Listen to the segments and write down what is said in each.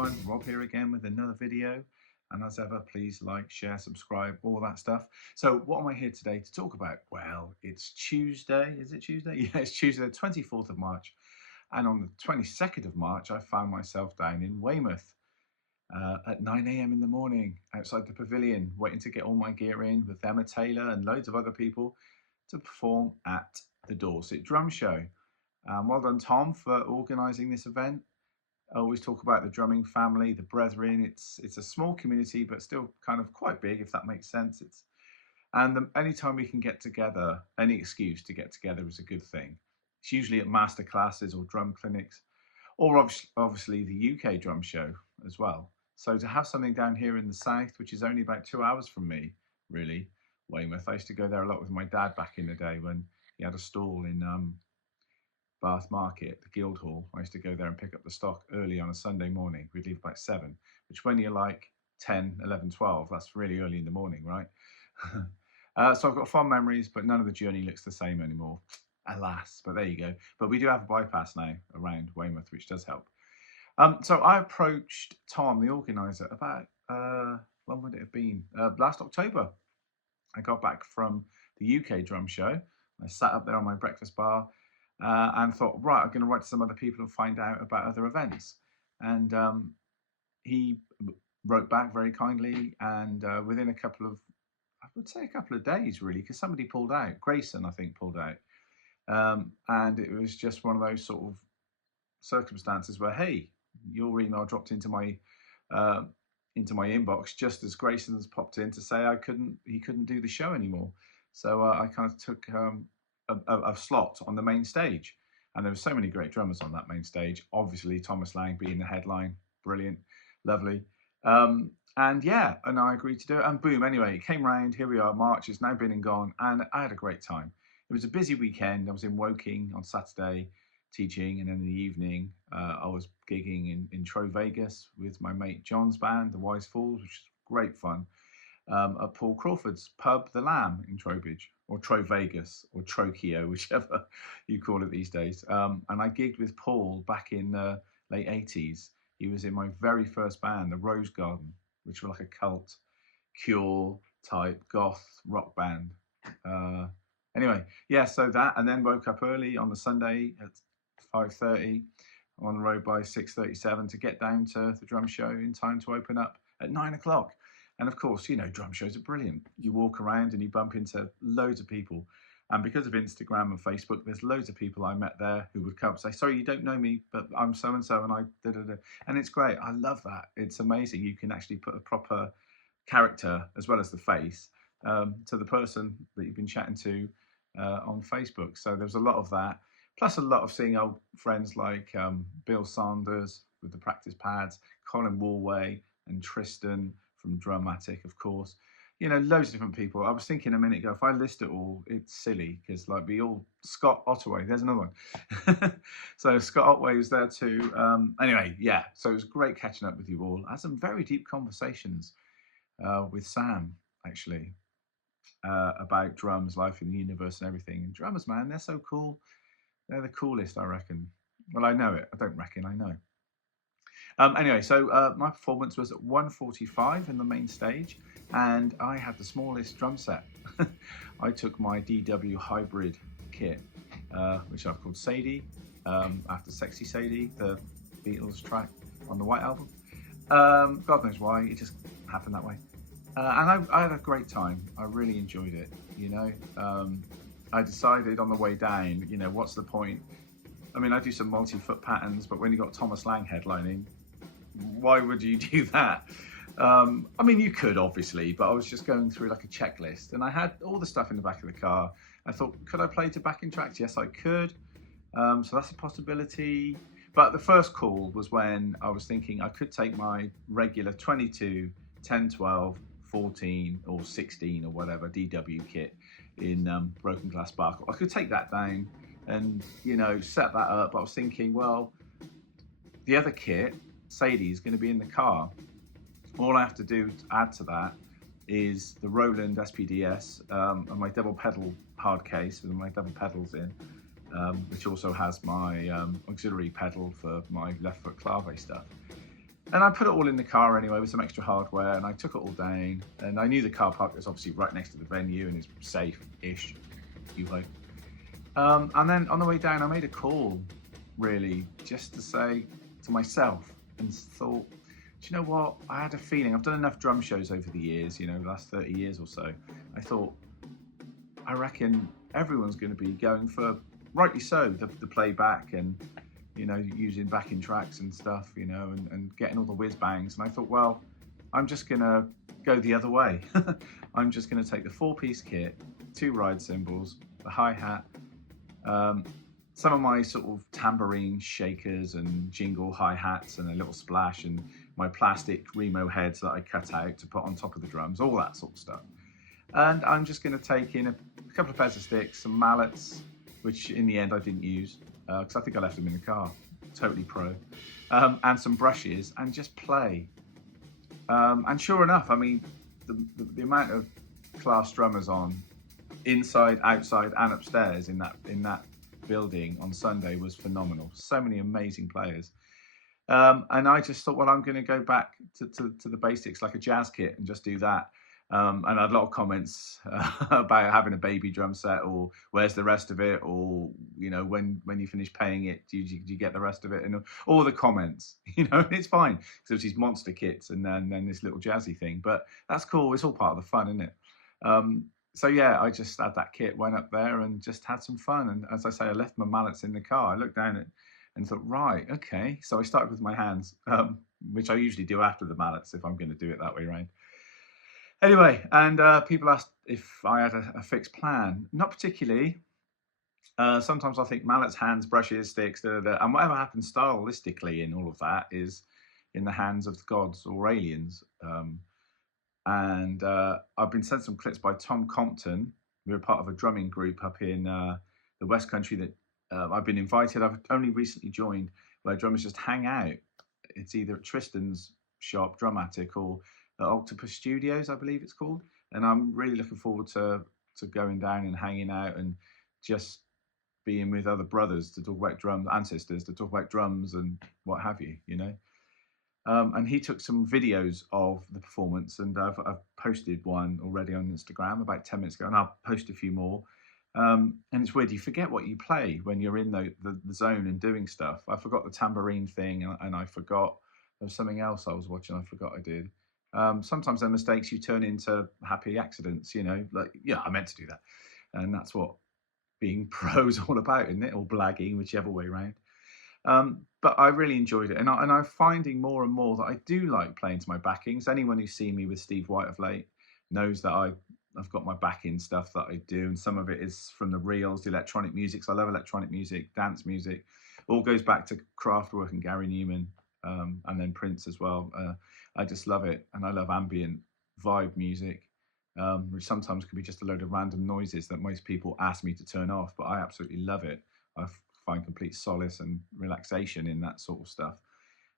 everyone, Rob here again with another video, and as ever, please like, share, subscribe, all that stuff. So what am I here today to talk about? Well, it's Tuesday, is it Tuesday? Yeah, it's Tuesday the 24th of March, and on the 22nd of March I found myself down in Weymouth at 9 a.m. in the morning outside the pavilion, waiting to get all my gear in with Emma Taylor and loads of other people to perform at the Dorset Drum Show. Well done, Tom, for organising this event. I always talk about the drumming family, the brethren. It's a small community, but still kind of quite big, if that makes sense. Anytime we can get together, any excuse to get together is a good thing. It's usually at master classes or drum clinics, or obviously the UK drum show as well. So to have something down here in the south, which is only about 2 hours from me, really, Weymouth. I used to go there a lot with my dad back in the day when he had a stall in Bath Market, the Guildhall. I used to go there and pick up the stock early on a Sunday morning. We'd leave about 7, which when you're like 10, 11, 12, that's really early in the morning, right? So I've got fond memories, but none of the journey looks the same anymore, alas. But there you go. But we do have a bypass now around Weymouth, which does help. So I approached Tom, the organizer, about, when would it have been? Last October. I got back from the UK drum show. I sat up there on my breakfast bar and thought, right, I'm going to write to some other people and find out about other events. And he wrote back very kindly, and within a couple of days, really, because somebody pulled out. Grayson, I think, pulled out. And it was just one of those sort of circumstances where, hey, your email dropped into my inbox just as Grayson's popped in to say he couldn't do the show anymore. So I kind of took a slot on the main stage, and there were so many great drummers on that main stage. Obviously, Thomas Lang being the headline, brilliant, lovely. And I agreed to do it, and boom, anyway, it came round. Here we are, March has now been and gone, and I had a great time. It was a busy weekend. I was in Woking on Saturday teaching, and then in the evening I was gigging in Troy Vegas with my mate John's band, the Wise Fools, which was great fun, at Paul Crawford's pub, The Lamb, in Trowbridge, or Troy Vegas, or Trokio, whichever you call it these days. And I gigged with Paul back in the late 80s. He was in my very first band, the Rose Garden, which were like a cult, Cure type goth rock band. Anyway, yeah, so that, and then woke up early on the Sunday at 5:30, on the road by 6:37 to get down to the drum show in time to open up at 9 o'clock. And of course, you know, drum shows are brilliant. You walk around and you bump into loads of people. And because of Instagram and Facebook, there's loads of people I met there who would come and say, sorry, you don't know me, but I'm so-and-so, and I da-da-da. And it's great. I love that. It's amazing. You can actually put a proper character, as well as the face, to the person that you've been chatting to on Facebook. So there's a lot of that. Plus a lot of seeing old friends like Bill Sanders with the practice pads, Colin Walway and Tristan from Drummatic, of course. You know, loads of different people. I was thinking a minute ago, if I list it all, it's silly, because like Scott Ottaway, there's another one. So Scott Ottaway was there too. Anyway, yeah, so it was great catching up with you all. I had some very deep conversations with Sam, actually, about drums, life in the universe and everything. And drummers, man, they're so cool. They're the coolest, I reckon. Well, I know it. I don't reckon, I know. Anyway, so my performance was at 1:45 in the main stage, and I had the smallest drum set. I took my DW hybrid kit, which I've called Sadie, after Sexy Sadie, the Beatles track on the White Album. God knows why, it just happened that way. And I had a great time. I really enjoyed it, you know. I decided on the way down, you know, what's the point? I mean, I do some multi-foot patterns, but when you got Thomas Lang headlining, why would you do that? I mean, you could, obviously, but I was just going through like a checklist, and I had all the stuff in the back of the car. I thought, could I play to backing tracks? Yes, I could. So that's a possibility. But the first call was when I was thinking I could take my regular 22, 10, 12, 14 or 16 or whatever DW kit in Broken Glass Sparkle. I could take that down and, you know, set that up. I was thinking, well, the other kit, Sadie, is going to be in the car. All I have to do to add to that is the Roland SPDS and my double pedal hard case with my double pedals in, which also has my auxiliary pedal for my left foot clave stuff. And I put it all in the car anyway with some extra hardware, and I took it all down. And I knew the car park was obviously right next to the venue and it's safe-ish, you hope. And then on the way down, I made a call, really, just to say to myself, and thought, do you know what? I had a feeling. I've done enough drum shows over the years, the last 30 years or so. I thought, I reckon everyone's going to be going for, rightly so, the playback and, using backing tracks and stuff, and getting all the whiz bangs. And I thought, well, I'm just going to go the other way. I'm just going to take the 4-piece kit, 2 ride cymbals, the hi-hat, some of my sort of tambourine shakers and jingle hi-hats and a little splash, and my plastic Remo heads that I cut out to put on top of the drums, all that sort of stuff. And I'm just going to take in a couple of pairs of sticks, some mallets, which in the end I didn't use because I think I left them in the car, totally pro, and some brushes, and just play. And sure enough, I mean, the amount of class drummers on inside, outside, and upstairs in that building on Sunday was phenomenal. So many amazing players. And I just thought, well, I'm going to go back to the basics, like a jazz kit, and just do that. And I had a lot of comments about having a baby drum set, or where's the rest of it, or when you finish paying it, do you get the rest of it, and all the comments. It's fine because there's these monster kits and then this little jazzy thing, but that's cool. It's all part of the fun, isn't it? So yeah, I just had that kit, went up there and just had some fun. And as I say, I left my mallets in the car. I looked down at and thought, right, okay. So I started with my hands, which I usually do after the mallets if I'm going to do it that way around. Anyway, and people asked if I had a fixed plan. Not particularly. Sometimes I think mallets, hands, brushes, sticks, and whatever happens stylistically in all of that is in the hands of the gods or aliens. And I've been sent some clips by Tom Compton. We're part of a drumming group up in the West Country that I've been invited. I've only recently joined, where drummers just hang out. It's either at Tristan's shop, Drumatic, or Octopus Studios, I believe it's called. And I'm really looking forward to going down and hanging out and just being with other brothers to talk about drums, and sisters to talk about drums and what have you, And he took some videos of the performance, and I've posted one already on Instagram about 10 minutes ago, and I'll post a few more. And it's weird, you forget what you play when you're in the zone and doing stuff. I forgot the tambourine thing, and I forgot there was something else I was watching I forgot I did. Sometimes they're mistakes you turn into happy accidents, like, yeah, I meant to do that. And that's what being pro is all about, isn't it? Or blagging, whichever way around. But I really enjoyed it, and I'm finding more and more that I do like playing to my backings. Anyone who's seen me with Steve White of late knows that I've got my backing stuff that I do, and some of it is from the reels, the electronic music. So I love electronic music, dance music. All goes back to Kraftwerk and Gary Newman, and then Prince as well. I just love it, and I love ambient vibe music, which sometimes can be just a load of random noises that most people ask me to turn off, but I absolutely love it. I find complete solace and relaxation in that sort of stuff.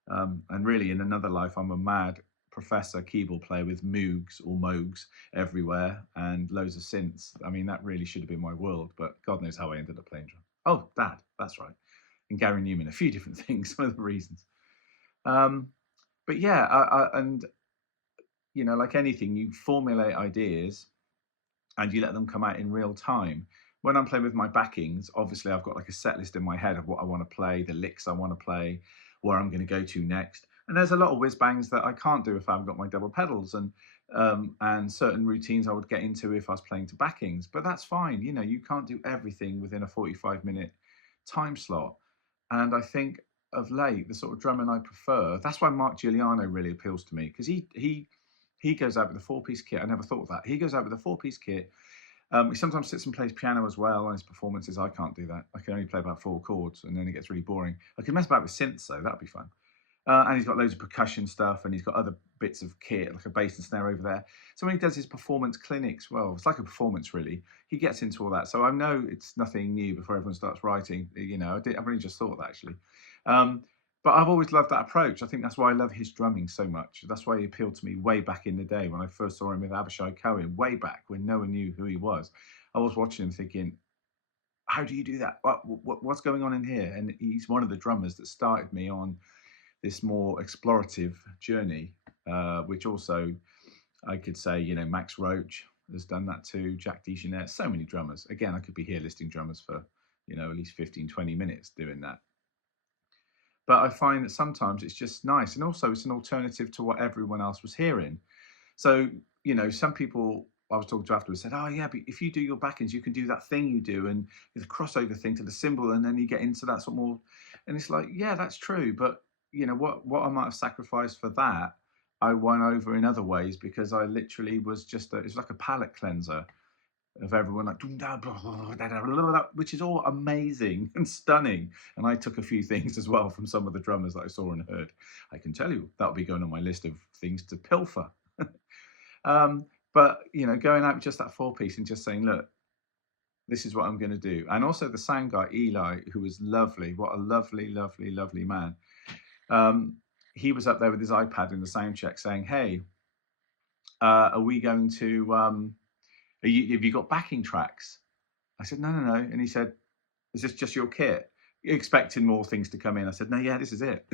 And really, in another life, I'm a mad professor keyboard player with Moogs or Moogs everywhere and loads of synths. I mean, that really should have been my world, but God knows how I ended up playing drum. Oh, Dad, that's right. And Gary Newman, a few different things, some of the reasons. But yeah, and like anything, you formulate ideas and you let them come out in real time. When I'm playing with my backings, obviously I've got like a set list in my head of what I want to play, the licks I want to play, where I'm going to go to next. And there's a lot of whiz bangs that I can't do if I haven't got my double pedals, and certain routines I would get into if I was playing to backings. But that's fine. You can't do everything within a 45-minute time slot. And I think of late, the sort of drumming I prefer, that's why Mark Giuliano really appeals to me, because he goes out with a 4-piece kit. I never thought of that. He goes out with a 4-piece kit. He sometimes sits and plays piano as well on his performances. I can't do that. I can only play about 4 chords, and then it gets really boring. I can mess about with synths though, that'd be fun. And he's got loads of percussion stuff, and he's got other bits of kit, like a bass and snare over there. So when he does his performance clinics, well, it's like a performance really. He gets into all that. So I know it's nothing new before everyone starts writing. I've really just thought that actually. But I've always loved that approach. I think that's why I love his drumming so much. That's why he appealed to me way back in the day when I first saw him with Abishai Cohen, way back when no one knew who he was. I was watching him thinking, how do you do that? What's going on in here? And he's one of the drummers that started me on this more explorative journey, which also I could say, you know, Max Roach has done that too, Jack DeJohnette, so many drummers. Again, I could be here listing drummers for, you know, at least 15, 20 minutes doing that. But I find that sometimes it's just nice. And also it's an alternative to what everyone else was hearing. So, you know, some people I was talking to afterwards said, oh yeah, but if you do your backends, you can do that thing you do and the crossover thing to the cymbal, and then you get into that sort of more. And it's like, yeah, that's true. But you know, what I might have sacrificed for that, I won over in other ways, because I literally was just, it's like a palate cleanser of everyone like, which is all amazing and stunning. And I took a few things as well from some of the drummers that I saw and heard. I can tell you that'll be going on my list of things to pilfer. But you know, going out with just that 4-piece and just saying, look, this is what I'm going to do. And also the sound guy, Eli, who was lovely. What a lovely, lovely, lovely man. He was up there with his iPad in the sound check saying, hey, are we going to, have you got backing tracks? I said, no. And he said, is this just your kit? Expecting more things to come in. I said, no, yeah, this is it.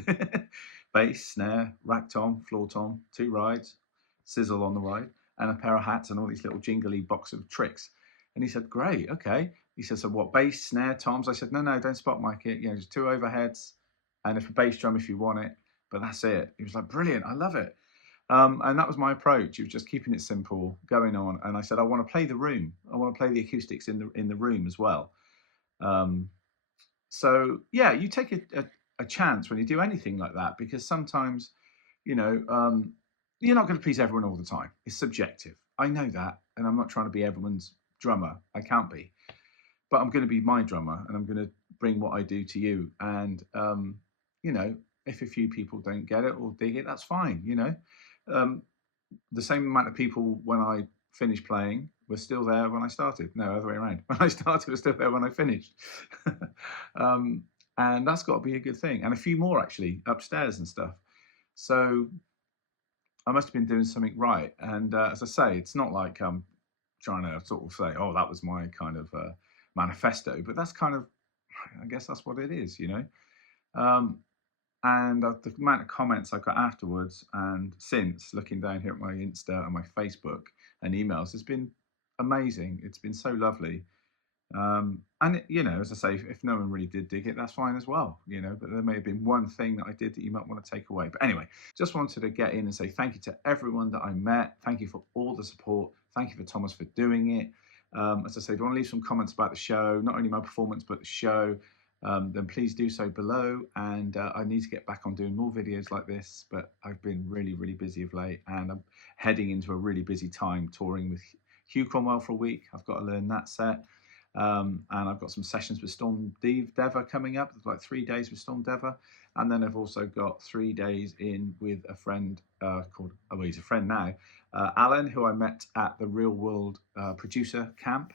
Bass, snare, rack tom, floor tom, 2 rides, sizzle on the ride, and a pair of hats and all these little jingly box of tricks. And he said, great, okay. He said, so what, bass, snare, toms? I said, no, don't spot my kit. You know, just 2 overheads and a bass drum if you want it, but that's it. He was like, brilliant, I love it. And that was my approach. It was just keeping it simple, going on. And I said, I want to play the room. I want to play the acoustics in the room as well. So yeah, you take a chance when you do anything like that, because sometimes, you know, you're not going to please everyone all the time. It's subjective. I know that, and I'm not trying to be everyone's drummer. I can't be, but I'm going to be my drummer, and I'm going to bring what I do to you. And you know, if a few people don't get it or dig it, that's fine. You know, the same amount of people when I finished playing were still there when I started. No, other way around. When I started, were still there when I finished. And that's got to be a good thing. And a few more actually upstairs and stuff. So I must have been doing something right. And as I say, it's not like I'm trying to sort of say, oh, that was my kind of manifesto. But that's kind of, I guess that's what it is, you know. And the amount of comments I got afterwards and since, looking down here at my Insta and my Facebook and emails, has been amazing. It's been so lovely. And you know, as I say, if no one really did dig it, that's fine as well, you know, but there may have been one thing that I did that you might want to take away. But anyway, just wanted to get in and say thank you to everyone that I met. Thank you for all the support. Thank you for Thomas for doing it. As I say, if you want to leave some comments about the show, not only my performance, but the show, then please do so below. And I need to get back on doing more videos like this, but I've been really, really busy of late, and I'm heading into a really busy time touring with Hugh Cromwell for a week. I've got to learn that set. And I've got some sessions with Storm Deva coming up, like 3 days with Storm Deva. And then I've also got 3 days in with a friend called, oh, he's a friend now, Alan, who I met at the Real World producer camp.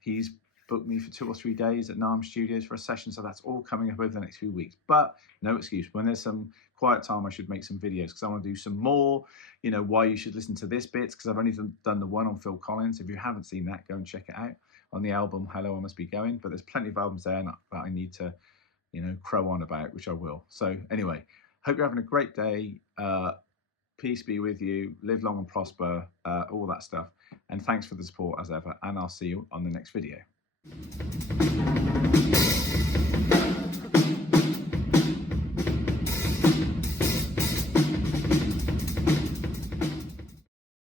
He's booked me for 2 or 3 days at NARM Studios for a session. So that's all coming up over the next few weeks. But no excuse, when there's some quiet time, I should make some videos, because I want to do some more, you know, why you should listen to this bits, because I've only done the one on Phil Collins. If you haven't seen that, go and check it out on the album Hello, I Must Be Going. But there's plenty of albums there that I need to, you know, crow on about, which I will. So anyway, hope you're having a great day. Peace be with you. Live long and prosper, all that stuff. And thanks for the support as ever. And I'll see you on the next video.